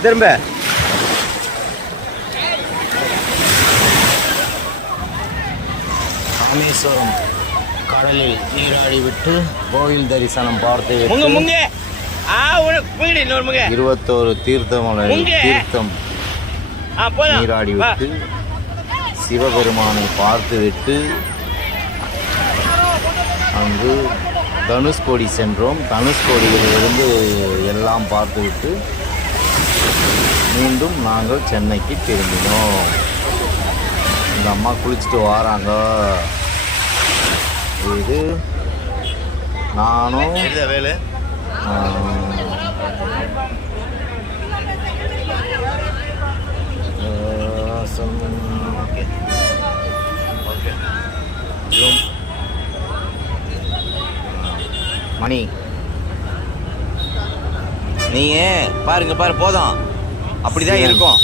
திரும்ப. ராமேஸ்வரம் கடலில் நீராடிவிட்டு கோயில் தரிசனம் பார்த்து இருபத்தோரு தீர்த்தமலை தீர்த்தம் நீராடிவிட்டு சிவபெருமானை பார்த்துவிட்டு அங்கு தனுஷ்கோடி சென்றோம். தனுஷ்கோடியில் இருந்து எல்லாம் பார்த்துவிட்டு மீண்டும் நாங்கள் சென்னைக்கு திரும்பினோம். இந்த அம்மா குளிச்சுட்டு வராங்க. இது நானும் மணி. நீங்க பாருங்க பாரு போதும். அப்படிதான். இருக்கும்.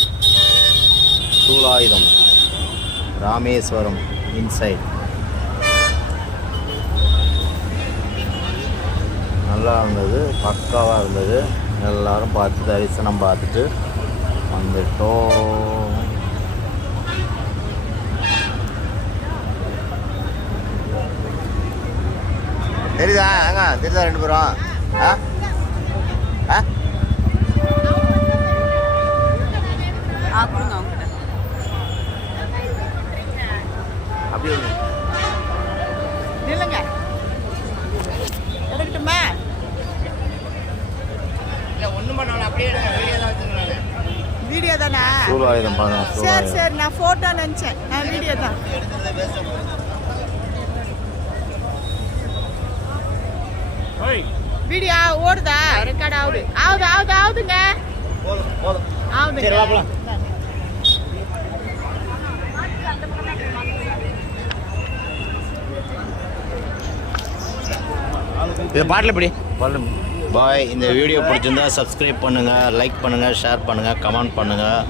சூலாயுதம். ராமேஸ்வரம் இன்சைட் நல்லா இருந்தது பக்காவாக இருந்தது. எல்லாரும் பார்த்து தரிசனம் பார்த்துட்டு வந்துட்டோம். தெரியுதா? ஏங்க தெரியுதா ரெண்டு பேரும்? ஆ? ஆ? அப்படி ஒன்று நில்லுங்க. எடுக்கட்டுமா? இல்லை ஒன்றும் பண்ண அப்படியே எடுங்க வெளியே தான் வச்சுருக்கேன் வீடியோ தானா? சரி சரி நான் ஃபோட்டோ நினச்சேன் நான் வீடியோ தான். வீடியோ ஓடுதா? ரெக்கார்ட் ஆகுது. ஆகுது ஆகுது ஆகுதுங்க. ஆகுதுங்க சரி, வா போலாம். இது பாட்டில் எப்படி? பாய் இந்த வீடியோ பிடிச்சிருந்தா சப்ஸ்கிரைப் பண்ணுங்கள் லைக் பண்ணுங்கள் ஷேர் பண்ணுங்கள் கமெண்ட் பண்ணுங்கள்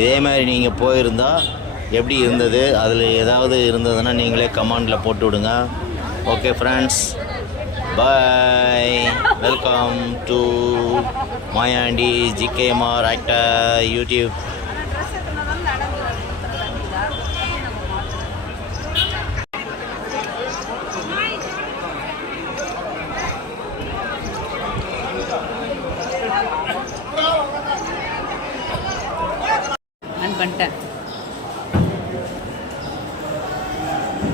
இதே மாதிரி நீங்கள் போயிருந்தால் எப்படி இருந்தது? அதில் ஏதாவது இருந்ததுன்னா நீங்களே கமெண்டில் போட்டு விடுங்க. Okay friends bye welcome to Mayandi GKMR actor YouTube நான் பண்ணிட்டேன்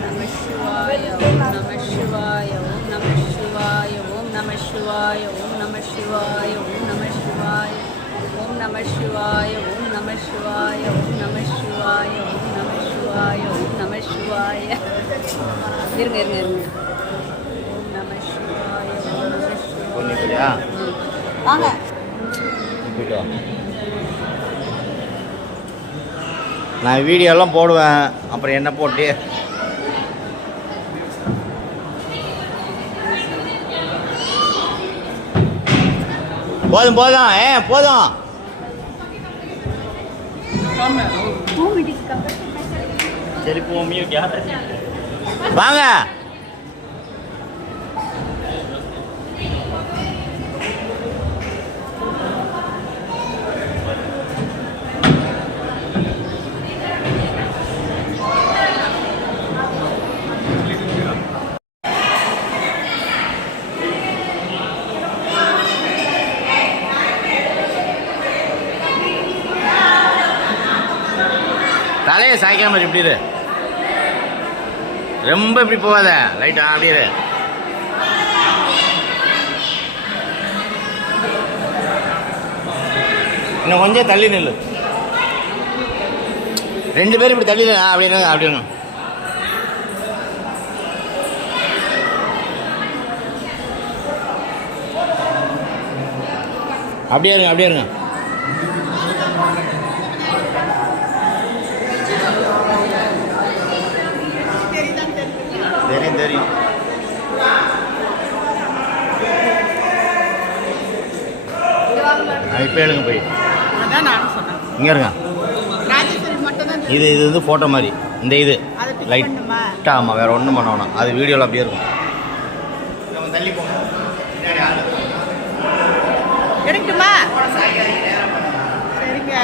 நம சிவாய ஓம் நம சிவாய ஓம் நம சிவாய ஓம் நம சிவாய ஓம் நம சிவாய ஓம் நம சிவாய ஓம் நம சிவாய ஓம் நம சிவாய ஓம் நம சிவாய ஓம் நம சிவாய ஓம் நம சிவாய இருங்க இருங்க இருங்க. ஓம் நம சிவாய ஓம் நம சிவாய வாங்க. நான் வீடியோலாம் போடுவேன் அப்புறம் என்ன போட்டு போதும் போதும். ஏ போதும். சரி போமியோ வாங்க. தலையை சாய்க்காம இப்படி இரு. ரொம்ப இப்படி போகாத. லைட்டா அப்படியே இரு. இன்னும் கொஞ்சம் தள்ளி நில்லு. ரெண்டு பேரும் இப்படி தள்ளி அப்படின்னு ஆ, அப்படியே இருங்க அப்படியே இருங்க. இப்போ எழுங்க போய். இங்கே இருங்க. இது இது வந்து ஃபோட்டோ மாதிரி. இந்த இது. லைட் ஆமாம் வேறு ஒன்றும் பண்ண வேணாம். அது வீடியோவில் அப்படியே இருக்கும். தள்ளி போகணும். எடுக்கட்டுமா? சரிங்க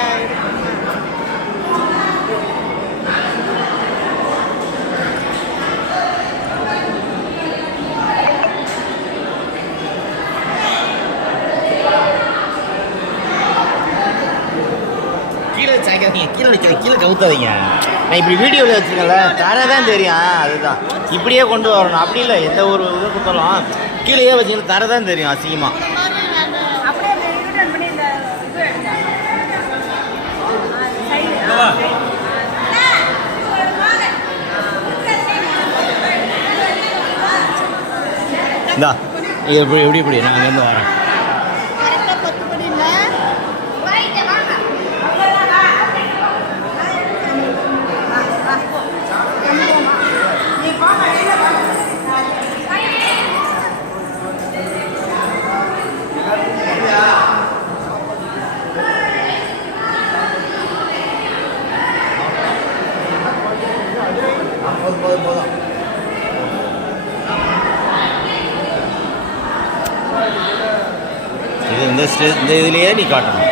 சாய்க்காதீங்க கீழே வைக்கிற கீழே கவுத்தாதீங்க. நான் இப்படி வீடியோவில் வச்சுக்கல தரை தான் தெரியும். அதுதான். இப்படியே கொண்டு வரணும். அப்படி இல்லை எந்த ஒரு இது கொடுத்தாலும் கீழேயே வச்சுக்கல தரை தான் தெரியும் அசிங்கமாக இந்த எப்படி எப்படி இப்படி நான் அங்கேருந்து வரேன். இது இந்த இதுலேயே நீ காட்டணும்.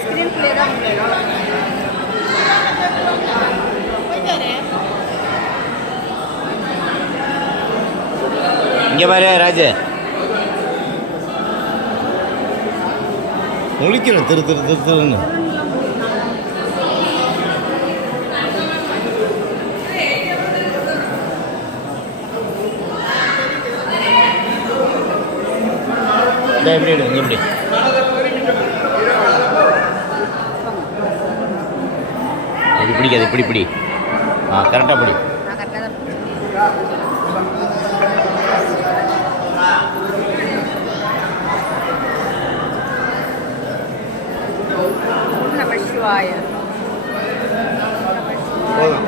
screen இங்கே பாரு ராஜு. முழிக்கணும் திரு திரு திரு திருன்னு. இந்த எப்படி எடு, எப்படி இது பிடிக்காது. இப்படி பிடி ஆ கரெக்டாக பிடி. நான் கரெக்டாக தான் பிடிச்சேன். ஓம் நம சிவாய போதும்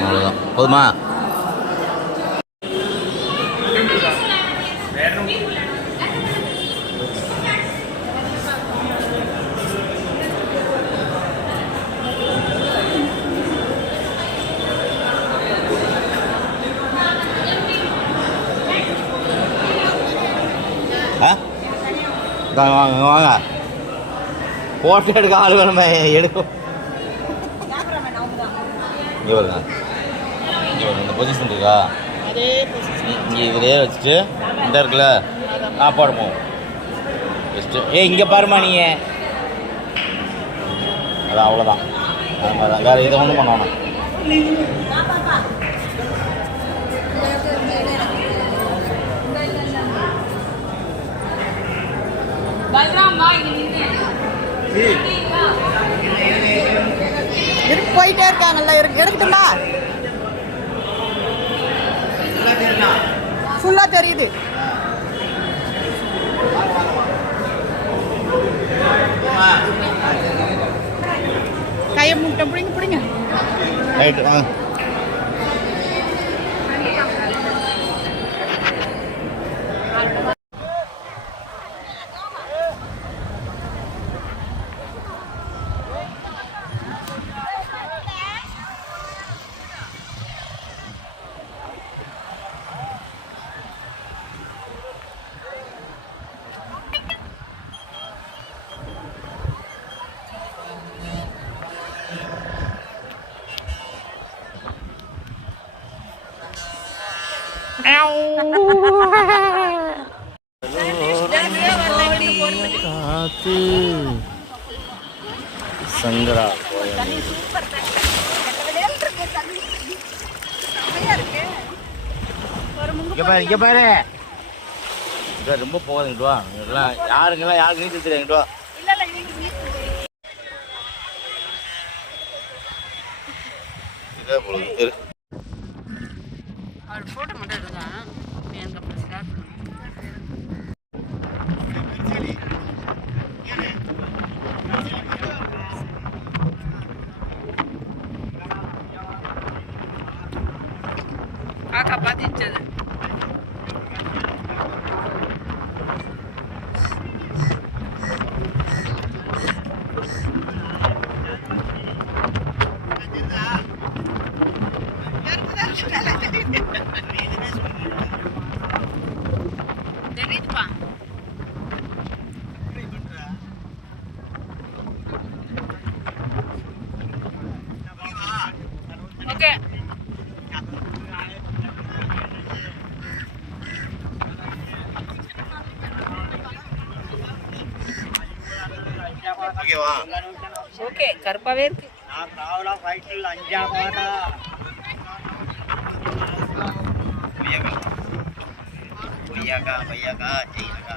அவ்வளோதான் போதுமா ஆ வாங்க. வாங்க வாங்க ஃபோட்டோ எடுக்க ஆள் வேணுமே எடுக்கும் இங்கே வருங்க இங்கே வருங்க இந்த பொசிஷன் இருக்கா? இங்கே இதிலே வச்சுட்டு இந்த இருக்குல்ல? சாப்பாடு போவோம் ஜஸ்ட்டு ஏய் இங்கே பாருமா நீங்கள் அதான் அவ்வளோதான் அது மாதிரி தான் வேறு இதை ஒன்றும் பண்ணணும் வேணாம் இருக்கு போயிட்டே இருக்காங்கல்ல இருக்கு எடுக்கட்டுமா ஃபுல்லா தெரியுது? கையை முட்டை பிடிங்க பிடிங்க. ரைட்டு வாங்க. காத்து சங்கரா இங்க பாரு இங்க பாரு இங்க ரொம்ப எல்லாம் யாருங்கெல்லாம் யாருக்கு நீச்சல் தெரியாங்கிட்டு దించదు Okay. ஓகே கருப்பாவே இருக்கு பொய்யாக்கா பொய்யாக்கா செய்யாக்கா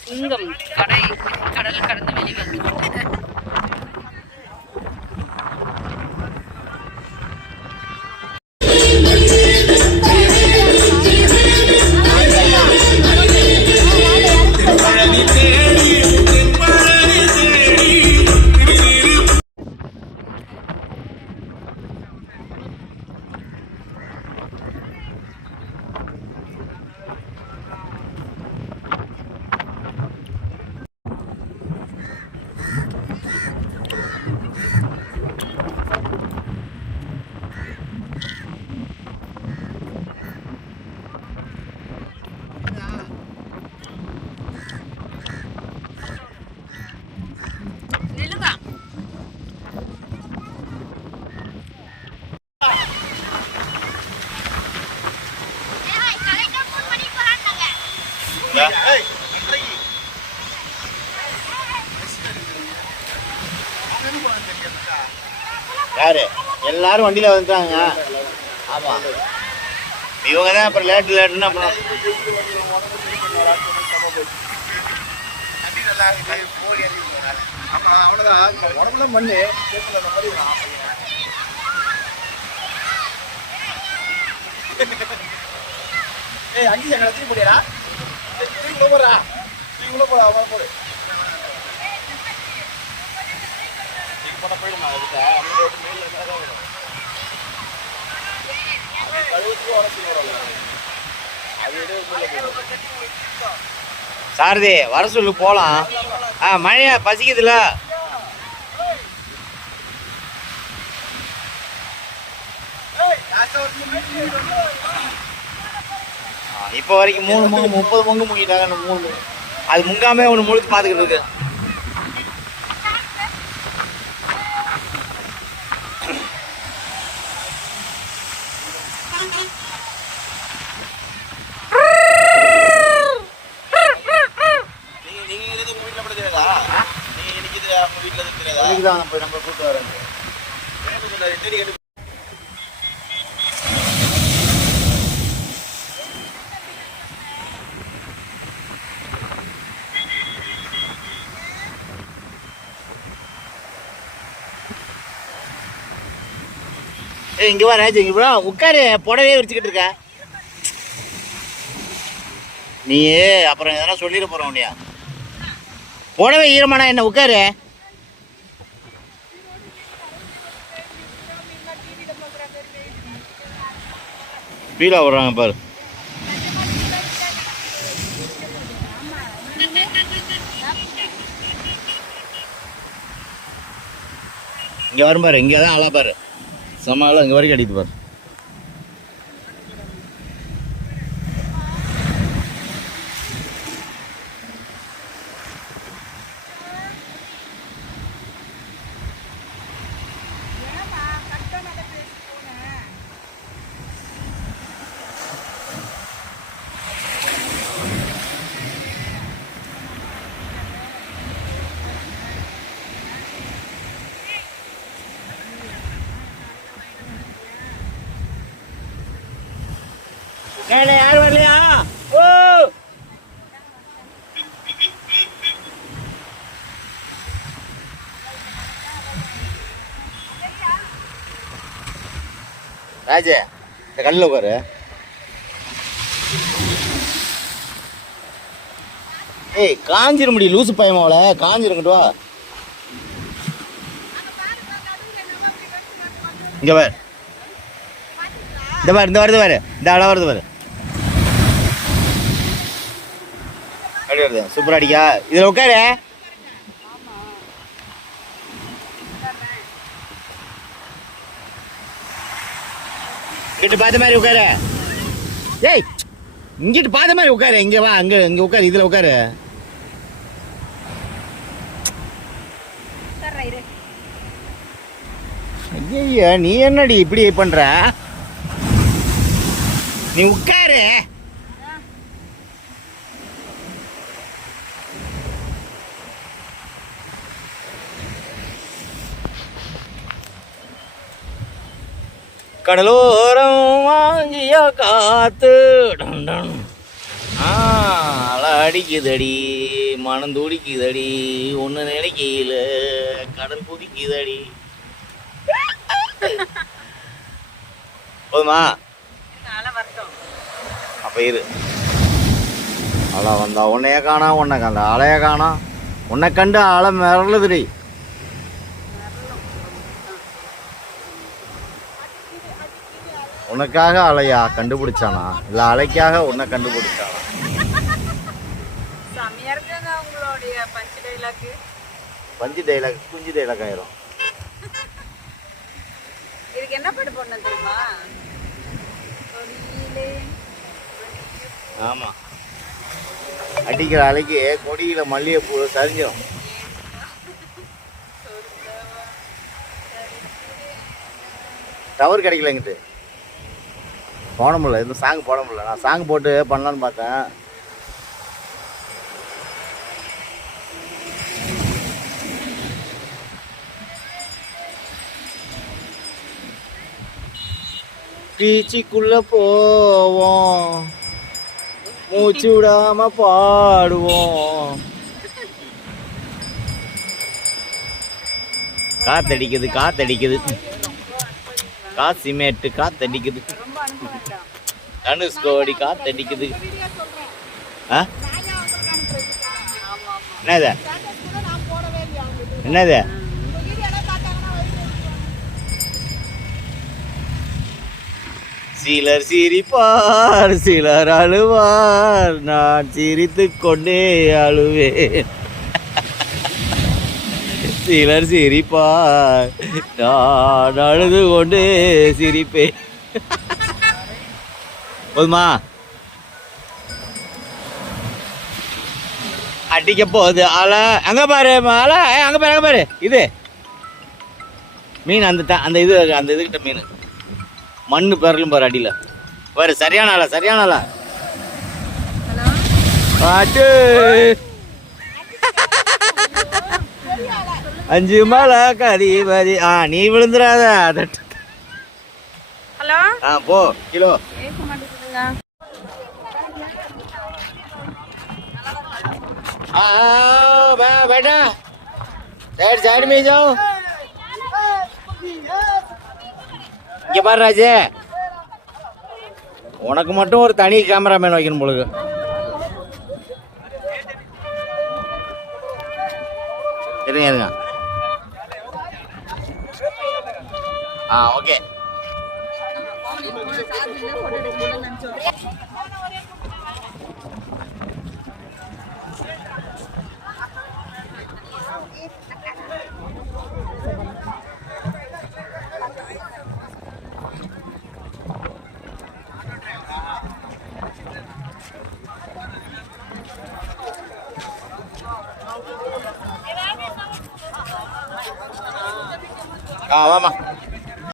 சிங்கம் கடை கடல் கடந்து வெளிவந்து பாருங்க யாரு? எல்லாரும் வண்டியில் வந்துட்டாங்க. ஆமாம் இவங்க தான் அப்புறம் லேட்டு லேட்டுன்னு அப்புறம் உடம்புல மண்ணு ஏய் அங்கேயும் எங்களை தூக்கி முடியலாம் சாரதி வர சொல்லு போலாம். ஆ மழையா? பசிக்குதுல? இப்போ வரைக்கும் மூணு முங்கு முப்பது முங்கு முங்கிட்டாங்க மூணு அது முங்காமே ஒன்று முழுத்து பார்த்துக்கிட்டு இருக்கு அதுக்கு தான் போய் நம்ம கூட்டு வரேன் ஏய் இங்க வா ராஜு இங்க வா. உட்காரு புடவே விரிச்சுக்கிட்டு இருக்க. நீ அப்புறம் எதனா சொல்லிட போற இல்லையா புடவை ஈரமானா என்ன உட்காரு. பீலா விடுறாங்க பாரு. இங்கே வரும் பாரு இங்கே தான் அழா பாரு. சமாளம் இங்கே வரைக்கும் அடித்து பாரு. மேலே யாரும் வரலையா ஓ ராஜே இந்த கல்லில் உட்காரு ஏய் காஞ்சிர முடியும் லூசு பயமாவல காஞ்சிருங்கட்டு வா இங்கே பாரு இந்த பாரு இந்த வருது பாரு இந்த அளவு வருது பாரு அப்படி வருது சூப்பரா அடிக்கா இதுல உட்காரு. இங்கிட்டு பார்த்த மாதிரி உட்காரு. ஏய் இங்கிட்டு பார்த்த மாதிரி உட்காரு. இங்க வா அங்க இங்க உட்காரு. இதுல உட்காரு. ஐயா நீ என்னடி இப்படி பண்ற? நீ உட்காரு. கடலோரம் வாங்கிய காத்து. டன் டன். அலை அடிக்குதடி மனம் துடிக்குதடி ஒன்று நினைக்கையில் கடல் குதிக்குதடி. போதுமா? அப்போ இரு. அலை வந்தா உன்னைய காணா உன்னை கண்ட அலைய காணா. உன்னை கண்டு அலை மிரளுதுடி. உனக்காக அலையா? கண்டுபிடிச்சானா? இல்லை அலைக்காக உன்னை கண்டுபிடிச்சானா? பஞ்சு டைலாக் குஞ்சு டைலாக் ஆயிரும். இதுக்கு என்ன பாட்டு போடணும் தெரியுமா? ஆமாம் அடிக்கிற அலைக்கு கொடியில மல்லிகைப்பூ சரிஞ்சிடும் டவர் கிடைக்கல எங்கிட்டு போட முடியல. எதுவும் சாங் போட முடியல. நான் சாங் போட்டு பண்ணலான்னு பார்த்தேன். பீச்சுக்குள்ள போவோம். மூச்சு விடாம பாடுவோம். காத்தடிக்குது காத்தடிக்குது. காசிமேட்டு காத்தடிக்குது. தனுஷ்கோடி காத்தடிக்குது. ஆ? என்னது? என்னது? சிலர் சிரிப்பார் சிலர் அழுவார். நான் சிரித்து கொண்டே அழுவேன். சிலர் சிரிப்பார் நான் அழுது கொண்டே சிரிப்பேன். போதுமா? அடிக்க போகுது அலை அங்க பாரு அலை அங்க பாரு அங்க பாரு. இது. மீன் அந்த த- அந்த இது அந்த இதுகிட்ட மீன். மண்ணு பெறலும் பாரு அடியில். பாரு சரியான ஆளா சரியான ஆளா. பாட்டு அஞ்சு மலை கதிபதி ஆ நீ விழுந்துடாத. ஹலோ? ஆ போ கிலோ. கேட்க மாட்டேங்குதுங்க आ आओ बे बेटा साइड साइड में जाओ இங்க பாரு ராஜே உனக்கு மட்டும் ஒரு தனி கேமராமேன் வைக்கணும் பொழுது இருங்க இருங்க ஆ ஓகே ஆ வாமா